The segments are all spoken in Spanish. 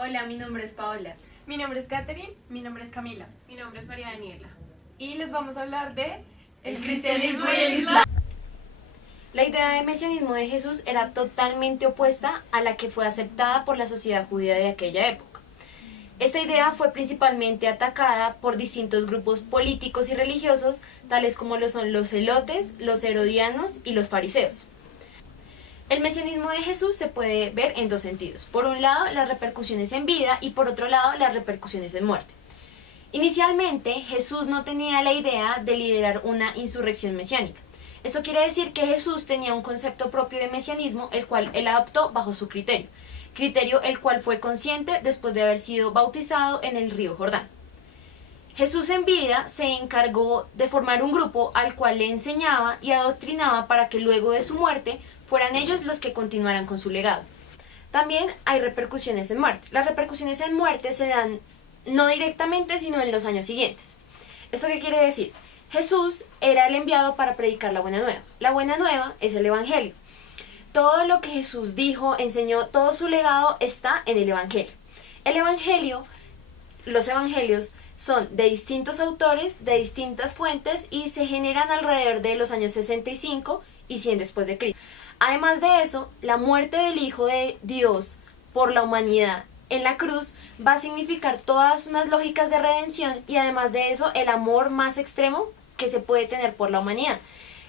Hola, mi nombre es Paola. Mi nombre es Katherine. Mi nombre es Camila. Mi nombre es María Daniela. Y les vamos a hablar de el cristianismo y el islam. La idea de mesianismo de Jesús era totalmente opuesta a la que fue aceptada por la sociedad judía de aquella época. Esta idea fue principalmente atacada por distintos grupos políticos y religiosos, tales como lo son los celotes, los herodianos y los fariseos. El mesianismo de Jesús se puede ver en dos sentidos. Por un lado, las repercusiones en vida y por otro lado, las repercusiones en muerte. Inicialmente, Jesús no tenía la idea de liderar una insurrección mesiánica. Esto quiere decir que Jesús tenía un concepto propio de mesianismo, el cual él adoptó bajo su criterio el cual fue consciente después de haber sido bautizado en el río Jordán. Jesús en vida se encargó de formar un grupo al cual le enseñaba y adoctrinaba para que luego de su muerte fueran ellos los que continuaran con su legado. También hay repercusiones en muerte. Las repercusiones en muerte se dan no directamente, sino en los años siguientes. ¿Esto qué quiere decir? Jesús era el enviado para predicar la buena nueva. La buena nueva es el Evangelio. Todo lo que Jesús dijo, enseñó, todo su legado está en el Evangelio. El Evangelio, los Evangelios, son de distintos autores, de distintas fuentes y se generan alrededor de los años 65 y 100 después de Cristo. Además de eso, la muerte del Hijo de Dios por la humanidad en la cruz va a significar todas unas lógicas de redención y además de eso el amor más extremo que se puede tener por la humanidad.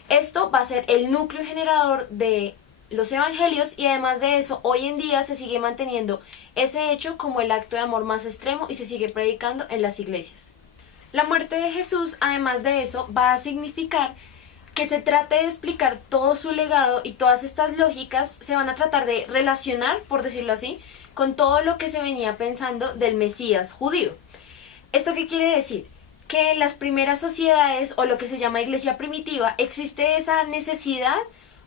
Esto va a ser el núcleo generador de los evangelios y además de eso hoy en día se sigue manteniendo ese hecho como el acto de amor más extremo y se sigue predicando en las iglesias. La muerte de Jesús además de eso va a significar que se trate de explicar todo su legado y todas estas lógicas se van a tratar de relacionar, por decirlo así, con todo lo que se venía pensando del Mesías judío. ¿Esto qué quiere decir? Que en las primeras sociedades o lo que se llama iglesia primitiva existe esa necesidad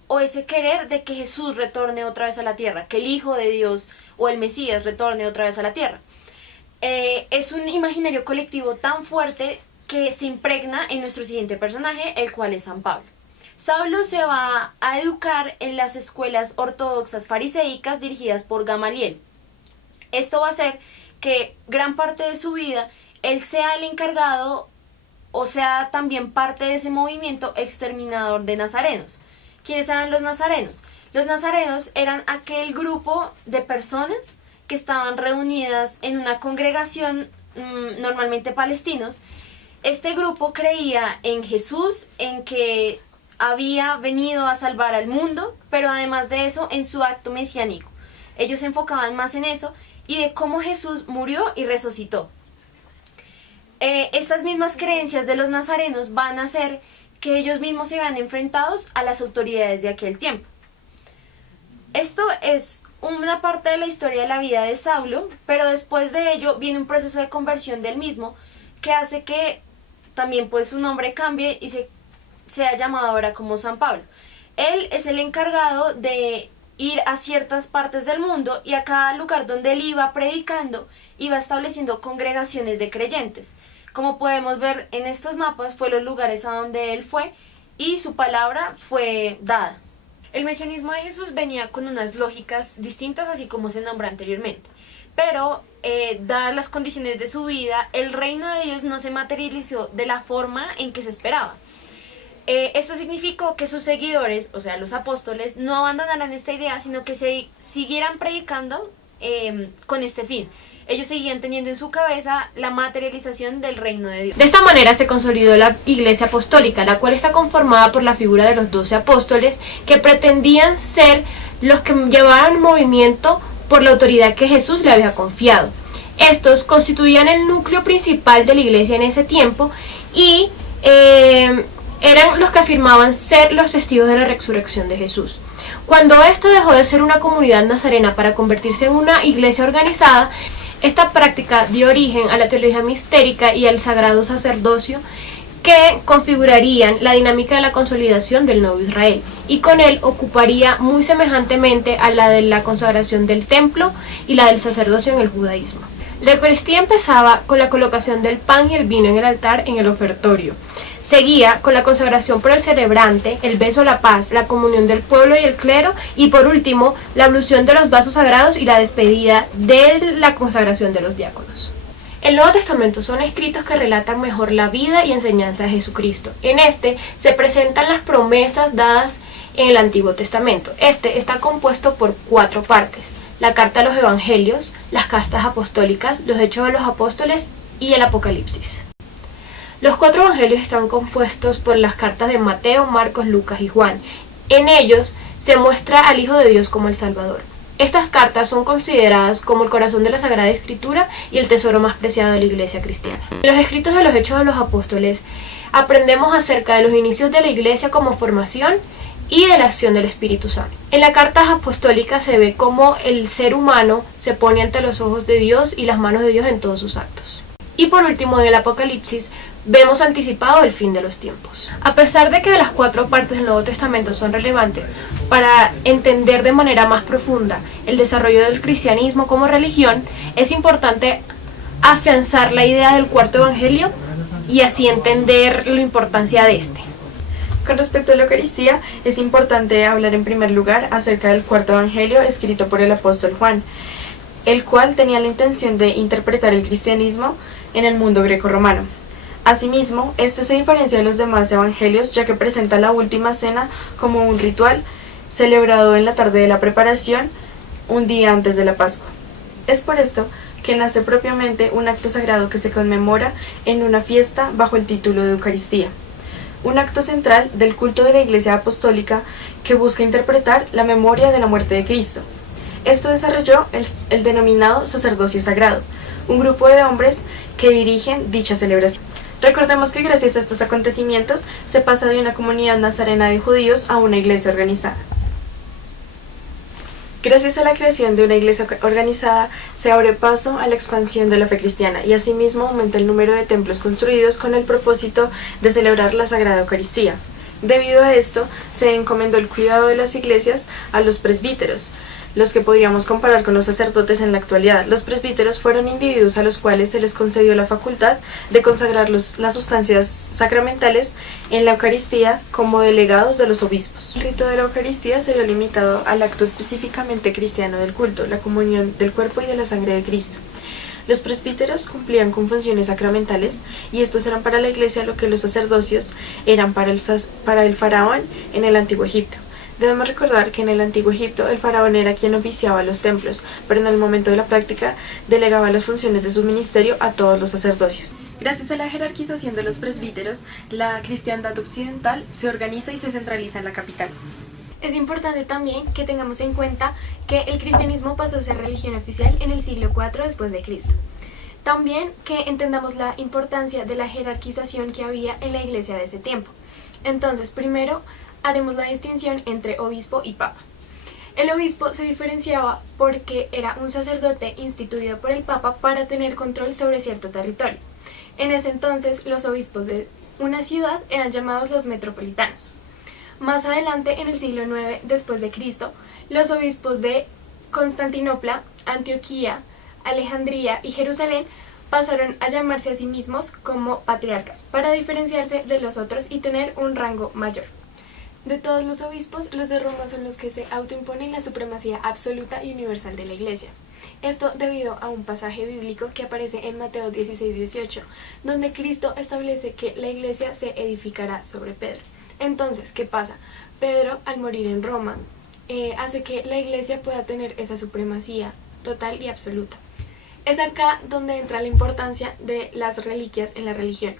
o ese querer de que Jesús retorne otra vez a la tierra, que el Hijo de Dios o el Mesías retorne otra vez a la tierra. Es un imaginario colectivo tan fuerte que se impregna en nuestro siguiente personaje, el cual es San Pablo. Saulo se va a educar en las escuelas ortodoxas fariseicas dirigidas por Gamaliel. Esto va a hacer que gran parte de su vida él sea el encargado o sea también parte de ese movimiento exterminador de nazarenos. ¿Quiénes eran los nazarenos? Los nazarenos eran aquel grupo de personas que estaban reunidas en una congregación, normalmente palestinos. Este grupo creía en Jesús, en que había venido a salvar al mundo, pero además de eso en su acto mesiánico. Ellos se enfocaban más en eso y de cómo Jesús murió y resucitó. Estas mismas creencias de los nazarenos van a hacer que ellos mismos se vean enfrentados a las autoridades de aquel tiempo. Esto es una parte de la historia de la vida de Saulo, pero después de ello viene un proceso de conversión del mismo que hace que también pues su nombre cambie y sea llamado ahora como San Pablo. Él es el encargado de ir a ciertas partes del mundo y a cada lugar donde él iba predicando, iba estableciendo congregaciones de creyentes. Como podemos ver en estos mapas, fue los lugares a donde él fue y su palabra fue dada. El mesianismo de Jesús venía con unas lógicas distintas, así como se nombró anteriormente. Pero, dadas las condiciones de su vida, el reino de Dios no se materializó de la forma en que se esperaba. Esto significó que sus seguidores, o sea, los apóstoles, no abandonaran esta idea, sino que se siguieran predicando con este fin. Ellos seguían teniendo en su cabeza la materialización del reino de Dios. De esta manera se consolidó la Iglesia Apostólica, la cual está conformada por la figura de los 12 apóstoles que pretendían ser los que llevaban movimiento por la autoridad que Jesús le había confiado. Estos constituían el núcleo principal de la Iglesia en ese tiempo y eran los que afirmaban ser los testigos de la resurrección de Jesús. Cuando esta dejó de ser una comunidad nazarena para convertirse en una iglesia organizada, esta práctica dio origen a la teología mistérica y al sagrado sacerdocio que configurarían la dinámica de la consolidación del nuevo Israel y con él ocuparía muy semejantemente a la de la consagración del templo y la del sacerdocio en el judaísmo. La Eucaristía empezaba con la colocación del pan y el vino en el altar en el ofertorio. Seguía con la consagración por el celebrante, el beso a la paz, la comunión del pueblo y el clero, y por último, la ablución de los vasos sagrados y la despedida de la consagración de los diáconos. El Nuevo Testamento son escritos que relatan mejor la vida y enseñanza de Jesucristo. En este se presentan las promesas dadas en el Antiguo Testamento. Este está compuesto por 4 partes: la carta a los evangelios, las cartas apostólicas, los hechos de los apóstoles y el Apocalipsis. Los 4 evangelios están compuestos por las cartas de Mateo, Marcos, Lucas y Juan. En ellos se muestra al Hijo de Dios como el Salvador. Estas cartas son consideradas como el corazón de la Sagrada Escritura y el tesoro más preciado de la Iglesia cristiana. En los escritos de los Hechos de los Apóstoles aprendemos acerca de los inicios de la Iglesia como formación y de la acción del Espíritu Santo. En las cartas apostólicas se ve cómo el ser humano se pone ante los ojos de Dios y las manos de Dios en todos sus actos. Y por último, en el Apocalipsis vemos anticipado el fin de los tiempos. A pesar de que las 4 partes del Nuevo Testamento son relevantes para entender de manera más profunda el desarrollo del cristianismo como religión, es importante afianzar la idea del 4º evangelio y así entender la importancia de este. Con respecto a la Eucaristía, es importante hablar en primer lugar acerca del 4º evangelio escrito por el apóstol Juan, el cual tenía la intención de interpretar el cristianismo en el mundo greco-romano. Asimismo, este se diferencia de los demás evangelios ya que presenta la última cena como un ritual celebrado en la tarde de la preparación, un día antes de la Pascua. Es por esto que nace propiamente un acto sagrado que se conmemora en una fiesta bajo el título de Eucaristía, un acto central del culto de la Iglesia Apostólica que busca interpretar la memoria de la muerte de Cristo. Esto desarrolló el denominado sacerdocio sagrado, un grupo de hombres que dirigen dicha celebración. Recordemos que gracias a estos acontecimientos se pasa de una comunidad nazarena de judíos a una iglesia organizada. Gracias a la creación de una iglesia organizada se abre paso a la expansión de la fe cristiana y asimismo aumenta el número de templos construidos con el propósito de celebrar la Sagrada Eucaristía. Debido a esto, se encomendó el cuidado de las iglesias a los presbíteros, los que podríamos comparar con los sacerdotes en la actualidad. Los presbíteros fueron individuos a los cuales se les concedió la facultad de consagrar las sustancias sacramentales en la Eucaristía como delegados de los obispos. El rito de la Eucaristía se vio limitado al acto específicamente cristiano del culto, la comunión del cuerpo y de la sangre de Cristo. Los presbíteros cumplían con funciones sacramentales y estos eran para la iglesia lo que los sacerdocios eran para el faraón en el Antiguo Egipto. Debemos recordar que en el Antiguo Egipto el faraón era quien oficiaba los templos, pero en el momento de la práctica delegaba las funciones de su ministerio a todos los sacerdocios. Gracias a la jerarquización de los presbíteros, la cristiandad occidental se organiza y se centraliza en la capital. Es importante también que tengamos en cuenta que el cristianismo pasó a ser religión oficial en el siglo IV después de Cristo. También que entendamos la importancia de la jerarquización que había en la iglesia de ese tiempo. Entonces, primero haremos la distinción entre obispo y papa. El obispo se diferenciaba porque era un sacerdote instituido por el papa para tener control sobre cierto territorio. En ese entonces, los obispos de una ciudad eran llamados los metropolitanos. Más adelante, en el siglo IX después de Cristo, los obispos de Constantinopla, Antioquía, Alejandría y Jerusalén pasaron a llamarse a sí mismos como patriarcas, para diferenciarse de los otros y tener un rango mayor. De todos los obispos, los de Roma son los que se autoimponen la supremacía absoluta y universal de la Iglesia. Esto debido a un pasaje bíblico que aparece en Mateo 16:18, donde Cristo establece que la Iglesia se edificará sobre Pedro. Entonces, ¿qué pasa? Pedro, al morir en Roma, hace que la Iglesia pueda tener esa supremacía total y absoluta. Es acá donde entra la importancia de las reliquias en la religión.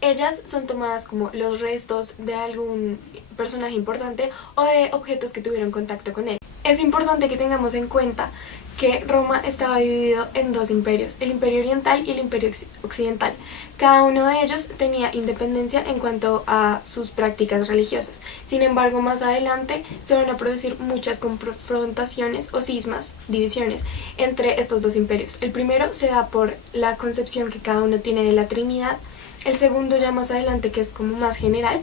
Ellas son tomadas como los restos de algún personaje importante o de objetos que tuvieron contacto con él. Es importante que tengamos en cuenta que Roma estaba dividido en 2 imperios, el imperio oriental y el imperio occidental. Cada uno de ellos tenía independencia en cuanto a sus prácticas religiosas. Sin embargo, más adelante se van a producir muchas confrontaciones o cismas, divisiones, entre estos 2 imperios. El primero se da por la concepción que cada uno tiene de la Trinidad. El segundo, ya más adelante, que es como más general,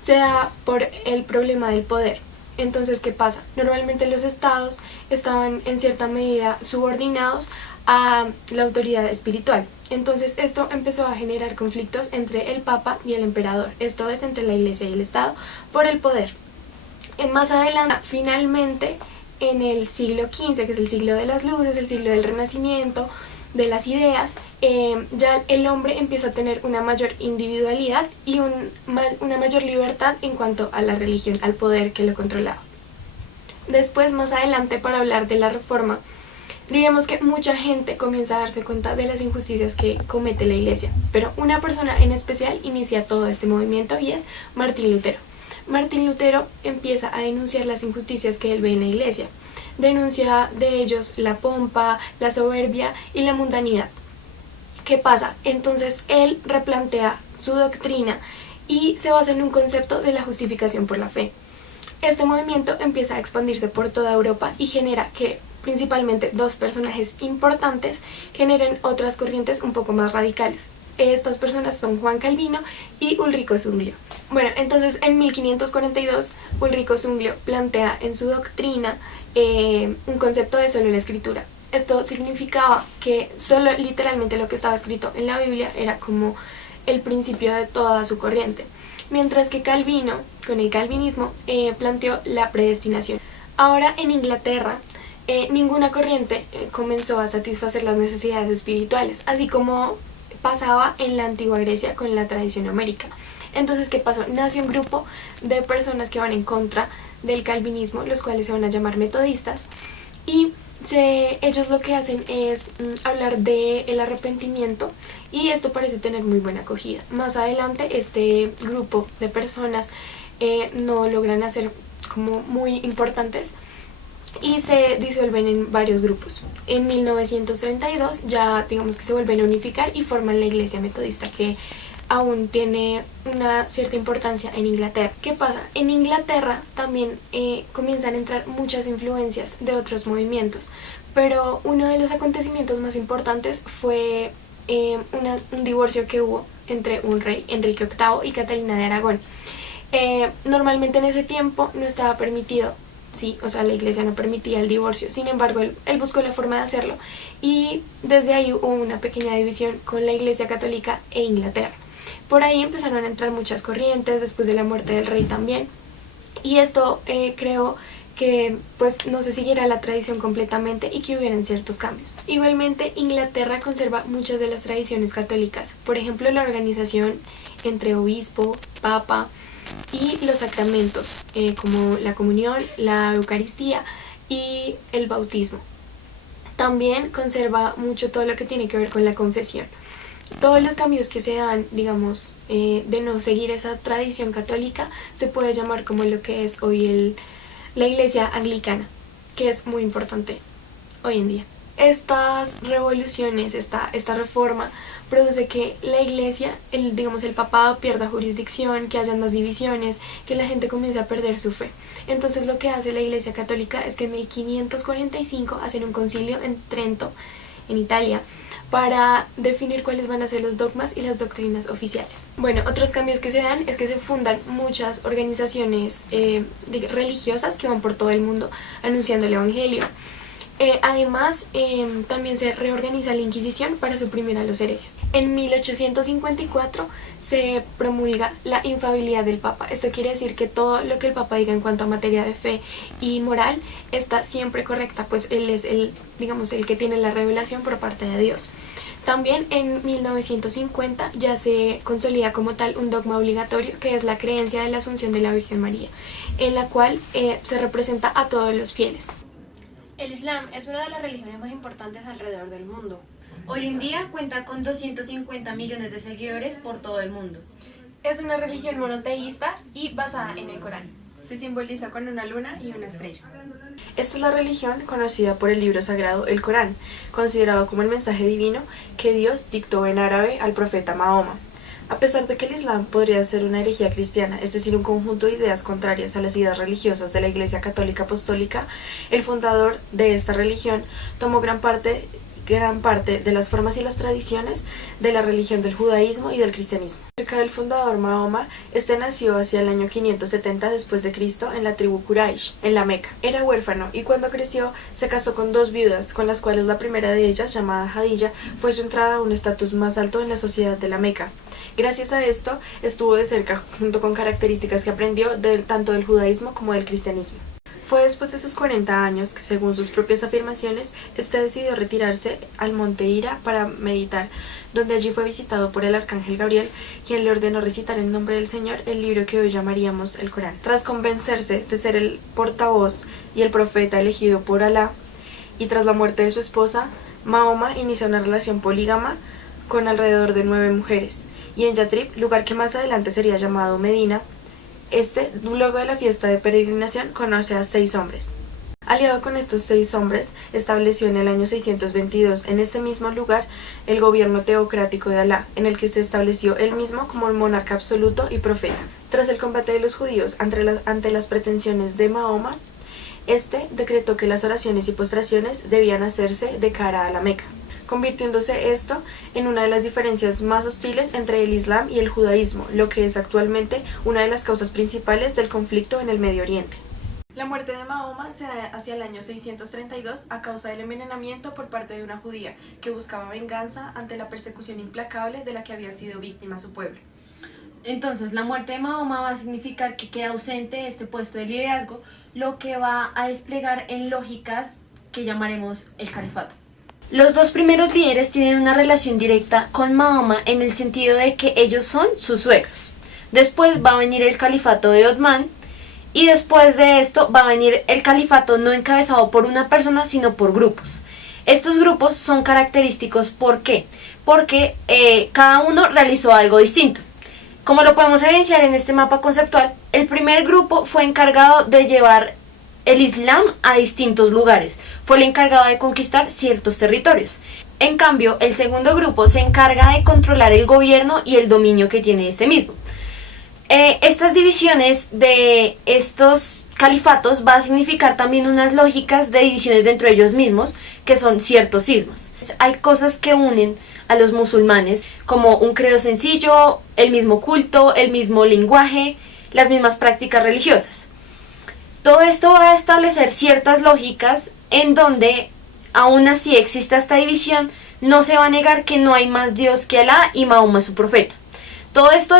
se da por el problema del poder. Entonces, ¿qué pasa? Normalmente los estados estaban en cierta medida subordinados a la autoridad espiritual. Entonces esto empezó a generar conflictos entre el Papa y el emperador, esto es entre la Iglesia y el Estado, por el poder. Más adelante, finalmente, en el siglo XV, que es el siglo de las luces, el siglo del Renacimiento, de las ideas, ya el hombre empieza a tener una mayor individualidad y una mayor libertad en cuanto a la religión, al poder que lo controlaba. Después, más adelante, para hablar de la Reforma, diremos que mucha gente comienza a darse cuenta de las injusticias que comete la Iglesia, pero una persona en especial inicia todo este movimiento y es Martín Lutero. Martín Lutero empieza a denunciar las injusticias que él ve en la Iglesia. Denuncia de ellos la pompa, la soberbia y la mundanidad. ¿Qué pasa? Entonces él replantea su doctrina y se basa en un concepto de la justificación por la fe. Este movimiento empieza a expandirse por toda Europa y genera que principalmente dos personajes importantes generen otras corrientes un poco más radicales. Estas personas son Juan Calvino y Ulrico Zwinglio. Bueno, entonces en 1542 Ulrico Zwinglio plantea en su doctrina un concepto de solo la escritura. Esto significaba que solo literalmente lo que estaba escrito en la Biblia era como el principio de toda su corriente, mientras que Calvino, con el calvinismo, planteó la predestinación. Ahora en Inglaterra, ninguna corriente comenzó a satisfacer las necesidades espirituales, así como pasaba en la antigua Grecia con la tradición homérica. Entonces, ¿qué pasó? Nació un grupo de personas que van en contra del calvinismo, los cuales se van a llamar metodistas, y ellos lo que hacen es hablar del arrepentimiento, y esto parece tener muy buena acogida. Más adelante este grupo de personas no logran hacer como muy importantes y se disuelven en varios grupos. En 1932 ya digamos que se vuelven a unificar y forman la Iglesia Metodista, que aún tiene una cierta importancia en Inglaterra. ¿Qué pasa? En Inglaterra también comienzan a entrar muchas influencias de otros movimientos, pero uno de los acontecimientos más importantes fue un divorcio que hubo entre un rey, Enrique VIII, y Catalina de Aragón. Normalmente en ese tiempo no estaba permitido, sí, o sea, la Iglesia no permitía el divorcio. Sin embargo, él buscó la forma de hacerlo, y desde ahí hubo una pequeña división con la Iglesia Católica e Inglaterra. Por ahí empezaron a entrar muchas corrientes después de la muerte del rey también, y esto creo que pues no se siguiera la tradición completamente y que hubieran ciertos cambios. Igualmente, Inglaterra conserva muchas de las tradiciones católicas, por ejemplo la organización entre obispo, papa y los sacramentos como la comunión, la Eucaristía y el bautismo. También conserva mucho todo lo que tiene que ver con la confesión. Todos los cambios que se dan, digamos, de no seguir esa tradición católica, se puede llamar como lo que es hoy la Iglesia Anglicana, que es muy importante hoy en día. Estas revoluciones, esta reforma, produce que la Iglesia, el papado pierda jurisdicción, que haya más divisiones, que la gente comience a perder su fe. Entonces lo que hace la Iglesia Católica es que en 1545 hacen un concilio en Trento, en Italia, para definir cuáles van a ser los dogmas y las doctrinas oficiales. Bueno, otros cambios que se dan es que se fundan muchas organizaciones religiosas que van por todo el mundo anunciando el Evangelio. Además, también se reorganiza la Inquisición para suprimir a los herejes. En 1854 se promulga la infalibilidad del Papa. Esto quiere decir que todo lo que el Papa diga en cuanto a materia de fe y moral está siempre correcta, pues él es el que tiene la revelación por parte de Dios. También en 1950 ya se consolida como tal un dogma obligatorio, que es la creencia de la Asunción de la Virgen María, en la cual se representa a todos los fieles. El Islam es una de las religiones más importantes alrededor del mundo. Hoy en día cuenta con 250 millones de seguidores por todo el mundo. Es una religión monoteísta y basada en el Corán. Se simboliza con una luna y una estrella. Esta es la religión conocida por el libro sagrado, el Corán, considerado como el mensaje divino que Dios dictó en árabe al profeta Mahoma. A pesar de que el Islam podría ser una herejía cristiana, es decir, un conjunto de ideas contrarias a las ideas religiosas de la Iglesia Católica Apostólica, el fundador de esta religión tomó gran parte gran parte de las formas y las tradiciones de la religión del judaísmo y del cristianismo. Acerca del fundador Mahoma, este nació hacia el año 570 después de Cristo en la tribu Quraysh, en la Meca. Era huérfano y cuando creció se casó con 2 viudas, con las cuales la primera de ellas, llamada Jadilla, fue su entrada a un estatus más alto en la sociedad de la Meca. Gracias a esto, estuvo de cerca, junto con características que aprendió tanto del judaísmo como del cristianismo. Fue después de sus 40 años que, según sus propias afirmaciones, este decidió retirarse al monte Hira para meditar, donde allí fue visitado por el arcángel Gabriel, quien le ordenó recitar en nombre del Señor el libro que hoy llamaríamos el Corán. Tras convencerse de ser el portavoz y el profeta elegido por Alá, y tras la muerte de su esposa, Mahoma inicia una relación polígama con alrededor de 9 mujeres, y en Yatrib, lugar que más adelante sería llamado Medina, luego de la fiesta de peregrinación, conoce a 6 hombres. Aliado con estos 6 hombres, estableció en el año 622 en este mismo lugar el gobierno teocrático de Alá, en el que se estableció él mismo como el monarca absoluto y profeta. Tras el combate de los judíos ante las pretensiones de Mahoma, decretó que las oraciones y postraciones debían hacerse de cara a la Meca, convirtiéndose esto en una de las diferencias más hostiles entre el Islam y el judaísmo, lo que es actualmente una de las causas principales del conflicto en el Medio Oriente. La muerte de Mahoma se da hacia el año 632 a causa del envenenamiento por parte de una judía que buscaba venganza ante la persecución implacable de la que había sido víctima su pueblo. Entonces, la muerte de Mahoma va a significar que queda ausente este puesto de liderazgo, lo que va a desplegar en lógicas que llamaremos el califato. Los 2 primeros líderes tienen una relación directa con Mahoma en el sentido de que ellos son sus suegros. Después va a venir el califato de Othman y después de esto va a venir el califato no encabezado por una persona sino por grupos. Estos grupos son característicos, ¿por qué? Porque cada uno realizó algo distinto. Como lo podemos evidenciar en este mapa conceptual, el primer grupo fue encargado de llevar el Islam a distintos lugares, fue el encargado de conquistar ciertos territorios. En cambio, el segundo grupo se encarga de controlar el gobierno y el dominio que tiene este mismo. Estas divisiones de estos califatos va a significar también unas lógicas de divisiones dentro de ellos mismos, que son ciertos cismas. Hay cosas que unen a los musulmanes, como un credo sencillo, el mismo culto, el mismo lenguaje, las mismas prácticas religiosas. Todo esto va a establecer ciertas lógicas en donde, aún así exista esta división, no se va a negar que no hay más Dios que Alá y Mahoma es su profeta. Todo esto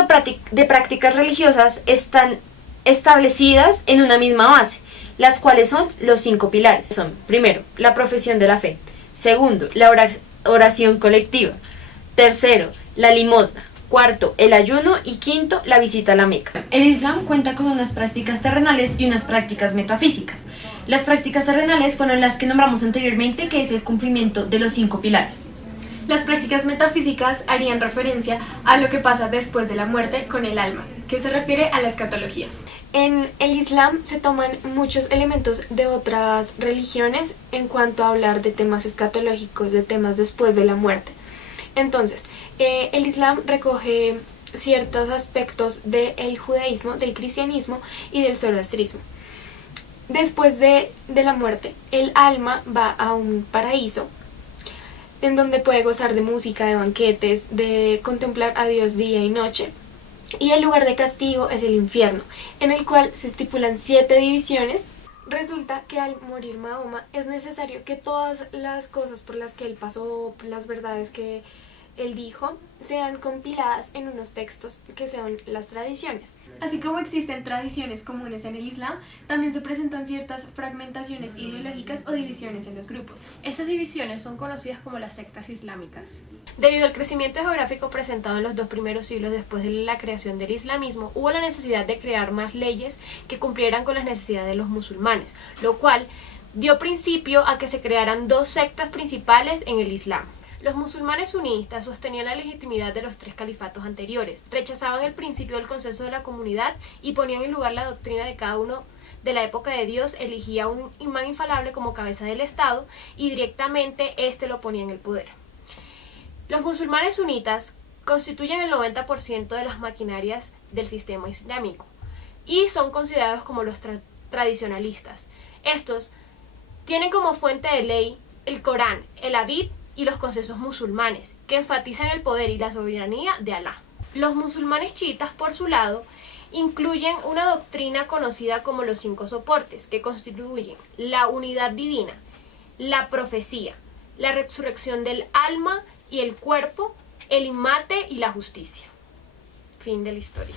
de prácticas religiosas están establecidas en una misma base, las cuales son los 5 pilares. Son, primero, la profesión de la fe. Segundo, la oración colectiva. Tercero, la limosna. Cuarto, el ayuno. Y quinto, la visita a la Meca. El Islam cuenta con unas prácticas terrenales y unas prácticas metafísicas. Las prácticas terrenales fueron las que nombramos anteriormente, que es el cumplimiento de los 5 pilares. Las prácticas metafísicas harían referencia a lo que pasa después de la muerte con el alma, que se refiere a la escatología. En el Islam se toman muchos elementos de otras religiones en cuanto a hablar de temas escatológicos, de temas después de la muerte. Entonces, el Islam recoge ciertos aspectos del judaísmo, del cristianismo y del zoroastrismo. Después de la muerte, el alma va a un paraíso en donde puede gozar de música, de banquetes, de contemplar a Dios día y noche. Y el lugar de castigo es el infierno, en el cual se estipulan 7 divisiones. Resulta que al morir Mahoma es necesario que todas las cosas por las que él pasó, las verdades que él dijo, sean compiladas en unos textos que sean las tradiciones. Así como existen tradiciones comunes en el Islam, también se presentan ciertas fragmentaciones ideológicas o divisiones en los grupos. Estas divisiones son conocidas como las sectas islámicas. Debido al crecimiento geográfico presentado en los 2 primeros siglos después de la creación del islamismo, hubo la necesidad de crear más leyes que cumplieran con las necesidades de los musulmanes, lo cual dio principio a que se crearan 2 sectas principales en el Islam. Los musulmanes sunistas sostenían la legitimidad de los 3 califatos anteriores, rechazaban el principio del consenso de la comunidad y ponían en lugar la doctrina de cada uno de la época de Dios, elegía un imán infalable como cabeza del Estado y directamente lo ponía en el poder. Los musulmanes sunitas constituyen el 90% de las maquinarias del sistema islámico y son considerados como los tradicionalistas. Estos tienen como fuente de ley el Corán, el Hadith y los consensos musulmanes, que enfatizan el poder y la soberanía de Alá. Los musulmanes chiitas, por su lado, incluyen una doctrina conocida como los 5 soportes, que constituyen la unidad divina, la profecía, la resurrección del alma y el cuerpo, el imate y la justicia. Fin de la historia.